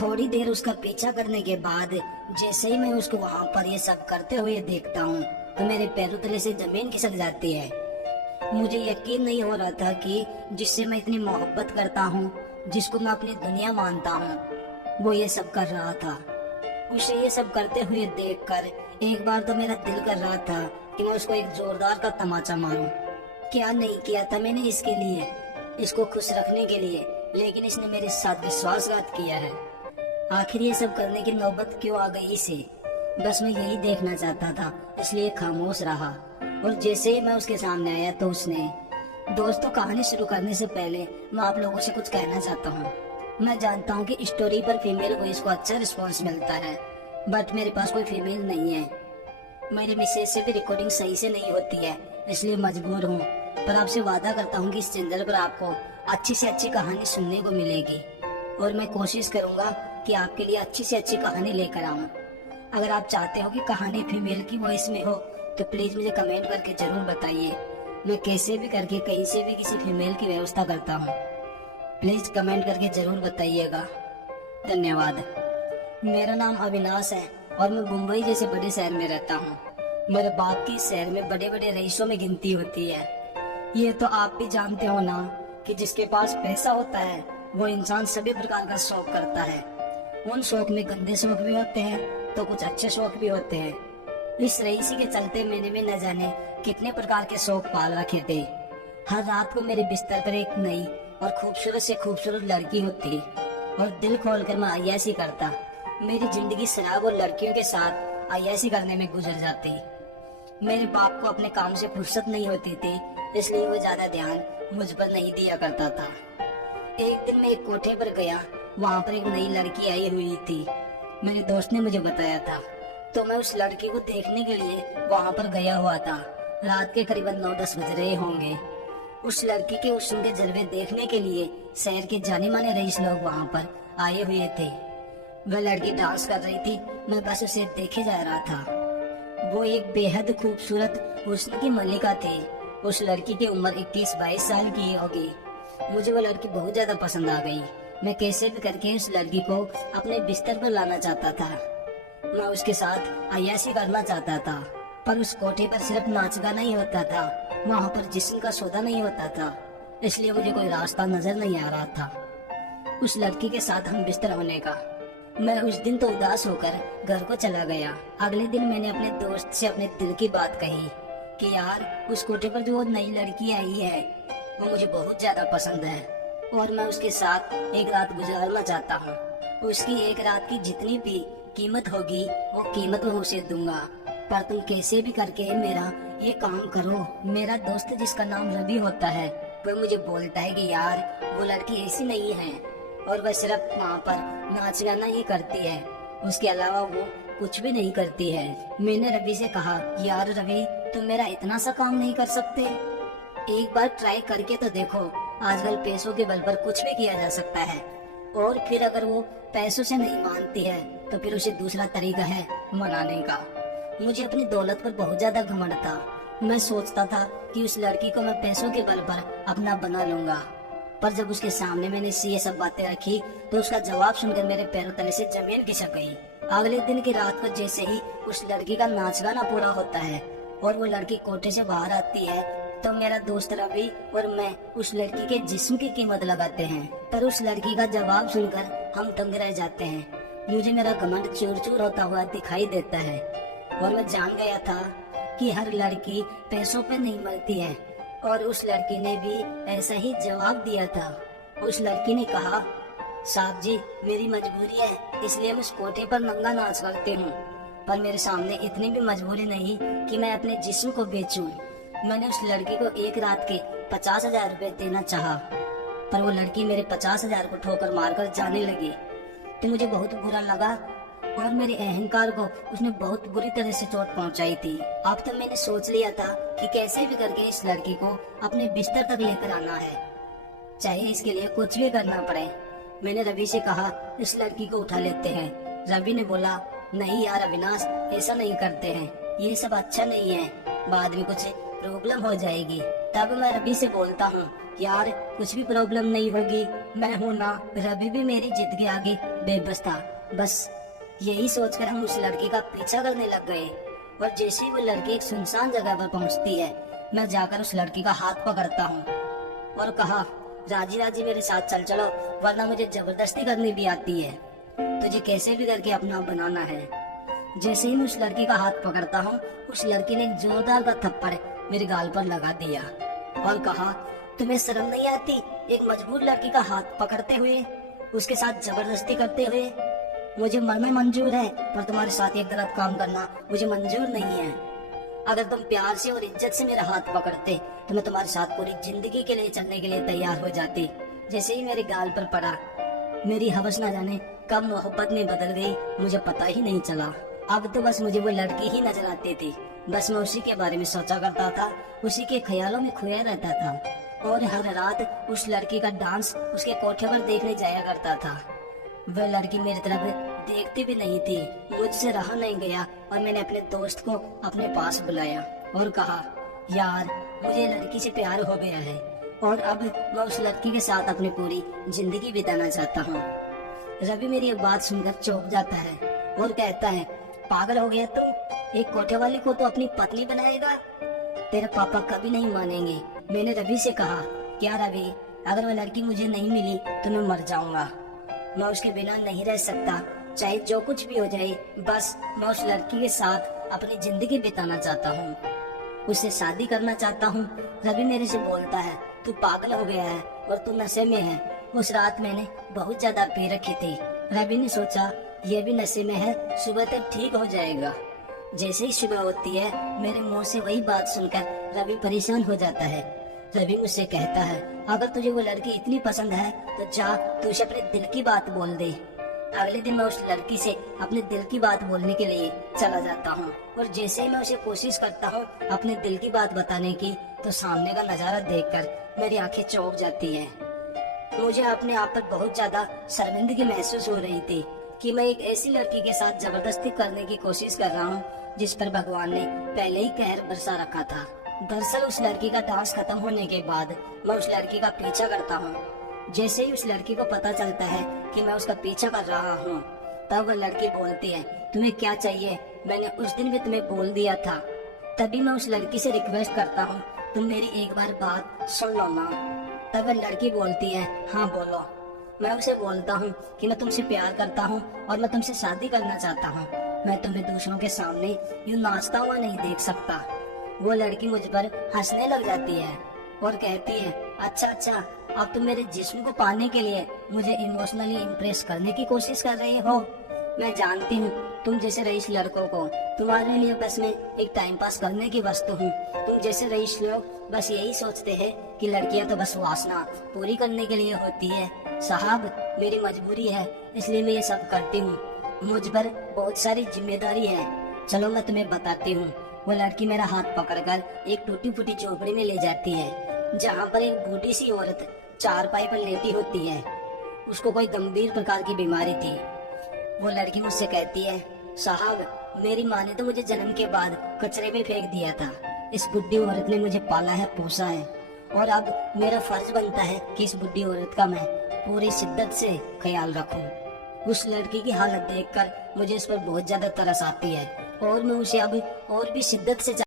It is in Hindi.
थोड़ी देर उसका पीछा करने के बाद जैसे ही मैं उसको वहाँ पर ये सब करते हुए देखता हूँ तो मेरे पैरों तले से जमीन खिसक जाती है। मुझे यकीन नहीं हो रहा था कि जिससे मैं इतनी मोहब्बत करता हूँ, जिसको मैं अपनी दुनिया मानता हूँ, वो ये सब कर रहा था। उसे ये सब करते हुए देखकर एक बार तो मेरा दिल कर रहा था कि मैं उसको एक जोरदार का तमाचा मारूं। क्या नहीं किया था मैंने इसके लिए, इसको खुश रखने के लिए, लेकिन इसने मेरे साथ विश्वासघात किया है। आखिर ये सब करने की नौबत क्यों आ गई इसे? बस मैं यही देखना चाहता था, इसलिए खामोश रहा। और जैसे ही मैं उसके सामने आया तो उसने। दोस्तों, कहानी शुरू करने से पहले मैं आप लोगों से कुछ कहना चाहता हूँ। मैं जानता हूँ कि स्टोरी पर फीमेल वॉइस को अच्छा रिस्पॉन्स मिलता है, बट मेरे पास कोई फीमेल नहीं है। मेरे मिसेज से भी रिकॉर्डिंग सही से नहीं होती है, इसलिए मजबूर हूँ। पर आपसे वादा करता हूँ कि इस चैनल पर आपको अच्छी से अच्छी कहानी सुनने को मिलेगी और मैं कोशिश करूँगा कि आपके लिए अच्छी से अच्छी कहानी लेकर आऊँ। अगर आप चाहते हो कि कहानी फीमेल की वॉइस में हो तो प्लीज मुझे कमेंट करके जरूर बताइए। मैं कैसे भी करके कहीं से भी किसी फीमेल की व्यवस्था करता हूँ। प्लीज कमेंट करके जरूर बताइएगा। धन्यवाद। मेरा नाम अविनाश है और मैं मुंबई जैसे बड़े शहर में रहता हूँ। मेरे बाप की शहर में बड़े बड़े रईसों में गिनती होती है। ये तो आप भी जानते हो ना कि जिसके पास पैसा होता है वो इंसान सभी प्रकार का शौक करता है। उन शौक में गंदे शौक भी होते हैं तो कुछ अच्छे शौक भी होते हैं। इस रईसी के चलते मैंने भी न जाने कितने प्रकार के शौक पाल रखे थे। हर रात को मेरे बिस्तर पर एक नई और खूबसूरत से खूबसूरत लड़की होती और दिल खोलकर मैं अय्याशी करता। मेरी जिंदगी शराब और लड़कियों के साथ अय्याशी करने में गुजर जाती। मेरे बाप को अपने काम से फुर्सत नहीं होती थी, इसलिए वो ज्यादा ध्यान मुझ पर नहीं दिया करता था। एक दिन मैं एक कोठे पर गया, वहाँ पर एक नई लड़की आई हुई थी। मेरे दोस्त ने मुझे बताया था, तो मैं उस लड़की को देखने के लिए वहाँ पर गया हुआ था। रात के करीबन 9-10 बज रहे होंगे। उस लड़की के हुस्न के जलवे देखने के लिए शहर के जाने माने रईस लोग वहाँ पर आए हुए थे। वह लड़की डांस कर रही थी, मैं बस उसे देखे जा रहा था। वो एक बेहद खूबसूरत हुस्न की मल्लिका थी। उस लड़की की उम्र 21-22 साल की होगी। मुझे वो लड़की बहुत ज्यादा पसंद आ गई। मैं कैसे भी करके उस लड़की को अपने बिस्तर पर लाना चाहता था। मैं उसके साथ अय्याशी करना चाहता था, पर उस कोठे पर सिर्फ नाच गाना ही होता था, वहाँ पर जिस्म का सौदा नहीं होता था, इसलिए मुझे कोई रास्ता नजर नहीं आ रहा था उस लड़की के साथ हम बिस्तर होने का। मैं उस दिन तो उदास होकर घर को चला गया। अगले दिन मैंने अपने दोस्त से अपने दिल की बात कही कि यार, उस कोठे पर जो नई लड़की आई है वो मुझे बहुत ज्यादा पसंद है और मैं उसके साथ एक रात गुजारना चाहता हूँ। उसकी एक रात की जितनी भी कीमत होगी वो कीमत मैं उसे दूंगा, पर तुम कैसे भी करके मेरा ये काम करो। मेरा दोस्त जिसका नाम रवि होता है वो मुझे बोलता है कि यार, वो लड़की ऐसी नहीं है और वह सिर्फ वहाँ पर नाच गाना ही करती है, उसके अलावा वो कुछ भी नहीं करती है। मैंने रवि से कहा, यार रवि, तुम मेरा इतना सा काम नहीं कर सकते? एक बार ट्राई करके तो देखो। आजकल पैसों के बल पर कुछ भी किया जा सकता है। और फिर अगर वो पैसों से नहीं मानती है तो फिर उसे दूसरा तरीका है मनाने का। मुझे अपनी दौलत पर बहुत ज्यादा घमंड था। मैं सोचता था कि उस लड़की को मैं पैसों के बल पर अपना बना लूंगा, पर जब उसके सामने मैंने ये सब बातें रखी तो उसका जवाब सुनकर मेरे पैरों तले से जमीन खिसक गई। अगले दिन की रात को जैसे ही उस लड़की का नाच गाना पूरा होता है और वो लड़की कोठे से बाहर आती है तो मेरा दोस्त रवि और मैं उस लड़की के जिस्म की कीमत लगाते हैं, पर उस लड़की का जवाब सुनकर हम दंग रह जाते हैं। मुझे मेरा घमंड चूर चूर होता हुआ दिखाई देता है और मैं जान गया था कि हर लड़की पैसों पे नहीं मरती है, और उस लड़की ने भी ऐसा ही जवाब दिया था। उस लड़की ने कहा, साहब जी, मेरी मजबूरी है, इसलिए मैं उस कोठे पर नंगा नाच करती हूँ, पर मेरे सामने इतनी भी मजबूरी नहीं कि मैं अपने जिस्म को बेचूं। मैंने उस लड़की को एक रात के 50,000 रुपए देना चाहा, पर वो लड़की मेरे 50,000 को ठोकर मारकर जाने लगी। तो मुझे बहुत बुरा लगा और मेरे अहंकार को उसने बहुत बुरी तरह से चोट पहुंचाई थी। अब तो मैंने सोच लिया था कि कैसे भी करके इस लड़की को अपने बिस्तर तक लेकर आना है, चाहे इसके लिए कुछ भी करना पड़े। मैंने रवि से कहा, इस लड़की को उठा लेते हैं। रवि ने बोला, नहीं यार अविनाश, ऐसा नहीं करते हैं, ये सब अच्छा नहीं है, बाद में कुछ प्रॉब्लम हो जाएगी। तब मैं रवि से बोलता हूँ, यार कुछ भी प्रॉब्लम नहीं होगी, मैं हूँ ना। रवि भी मेरी जिद के आगे बेबस था। बस यही सोचकर हम उस लड़की का पीछा करने लग गए और जैसे ही वो लड़की एक सुनसान जगह पर पहुंचती है, मैं जाकर उस लड़की का हाथ पकड़ता हूँ और कहा, राजी राजी मेरे साथ चल चलो, वरना मुझे जबरदस्ती करनी भी आती है। तुझे कैसे भी करके अपना बनाना है। जैसे ही मैं उस लड़की का हाथ पकड़ता हूँ, उस लड़की ने एक जोरदार का थप्पड़ मेरे गाल पर लगा दिया और कहा, तुम्हें शर्म नहीं आती एक मजबूर लड़की का हाथ पकड़ते हुए, उसके साथ जबरदस्ती करते हुए। मुझे मरना मंजूर है, पर तुम्हारे साथ एक गलत काम करना मुझे मंजूर नहीं है। अगर तुम प्यार से और इज्जत से मेरा हाथ पकड़ते तो मैं तुम्हारे साथ पूरी जिंदगी के लिए चलने के लिए तैयार हो जाती। जैसे ही मेरे गाल पर पड़ा, मेरी हवस न जाने कब मोहब्बत में बदल गई, मुझे पता ही नहीं चला। अब तो बस मुझे वो लड़की ही नजर आती थी। बस मैं उसी के बारे में सोचा करता था, उसी के ख्यालों में खोया रहता था और हर रात उस लड़की का डांस उसके कोठे पर देखने जाया करता था। वह लड़की मेरी तरफ देखती भी नहीं थी। मुझसे रहा नहीं गया और मैंने अपने दोस्त को अपने पास बुलाया और कहा, यार मुझे लड़की से प्यार हो गया है और अब मैं उस लड़की के साथ अपनी पूरी जिंदगी बिताना चाहता हूँ। रवि मेरी ये बात सुनकर चौंक जाता है और कहता है, पागल हो गया तुम, एक कोठे वाली को तो अपनी पत्नी बनाएगा? तेरे पापा कभी नहीं मानेंगे। मैंने रवि से कहा, क्या रवि, अगर वह लड़की मुझे नहीं मिली तो मैं मर जाऊंगा। मैं उसके बिना नहीं रह सकता, चाहे जो कुछ भी हो जाए। बस मैं उस लड़की के साथ अपनी जिंदगी बिताना चाहता हूँ, उससे शादी करना चाहता हूँ। रवि मेरे से बोलता है, तू पागल हो गया है और तू नशे में है। उस रात मैंने बहुत ज्यादा पी रखी थी। रवि ने सोचा, ये भी नशे में है, सुबह तक ठीक हो जाएगा। जैसे ही सुबह होती है, मेरे मुंह से वही बात सुनकर रवि परेशान हो जाता है। रवि मुझसे कहता है, अगर तुझे वो लड़की इतनी पसंद है तो जा तू उसे अपने दिल की बात बोल दे। अगले दिन मैं उस लड़की से अपने दिल की बात बोलने के लिए चला जाता हूँ और जैसे ही मैं उसे कोशिश करता हूँ अपने दिल की बात बताने की, तो सामने का नजारा देखकर मेरी आंखें चौंक जाती हैं। मुझे अपने आप पर बहुत ज्यादा शर्मिंदगी महसूस हो रही थी कि मैं एक ऐसी लड़की के साथ जबरदस्ती करने की कोशिश कर रहा हूँ जिस पर भगवान ने पहले ही कहर बरसा रखा था। दरअसल उस लड़की का डांस खत्म होने के बाद मैं उस लड़की का पीछा करता हूँ। जैसे ही उस लड़की को पता चलता है कि मैं उसका पीछा कर रहा हूँ, तब वह लड़की बोलती है, तुम्हें क्या चाहिए? मैंने उस दिन भी तुम्हें बोल दिया था। तभी मैं उस लड़की से रिक्वेस्ट करता हूँ, तुम मेरी एक बार बात सुन लो ना। तब वह लड़की बोलती है, हाँ बोलो। मैं उसे बोलता हूँ कि मैं तुमसे प्यार करता हूँ और मैं तुमसे शादी करना चाहता हूँ। मैं तुम्हें दूसरों के सामने यूँ नाचता हुआ नहीं देख सकता। वो लड़की मुझ पर हंसने लग जाती है और कहती है, अच्छा, अब तुम मेरे जिस्म को पाने के लिए मुझे इमोशनली इम्प्रेस करने की कोशिश कर रही हो। मैं जानती हूँ तुम जैसे रईस लड़कों को तुम्हारे लिए बस मैं एक टाइम पास करने की वस्तु हूँ। तुम जैसे रईस लोग बस यही सोचते हैं कि लड़कियाँ तो बस वासना पूरी करने के लिए होती है। साहब, मेरी मजबूरी है, इसलिए मैं ये सब करती हूँ। मुझ पर बहुत सारी जिम्मेदारी है। चलो मैं तुम्हें बताती हूँ। वो लड़की मेरा हाथ पकड़कर एक टूटी फूटी झोपड़ी में ले जाती है, जहाँ पर एक बूढ़ी सी औरत चारपाई पर लेटी होती है। उसको कोई गंभीर प्रकार की बीमारी थी। वो लड़की मुझसे कहती है, साहब, मेरी माँ ने तो मुझे जन्म के बाद कचरे में फेंक दिया था। इस बुढ़ी औरत ने मुझे पाला है, पोसा है और अब मेरा फर्ज बनता है कि इस बुढ़ी औरत का मैं पूरी शिद्दत से ख्याल रखूं। उस लड़की की हालत देखकर मुझे इस पर बहुत ज्यादा तरस आती है और मैं उसे अब और भी शिद्दत से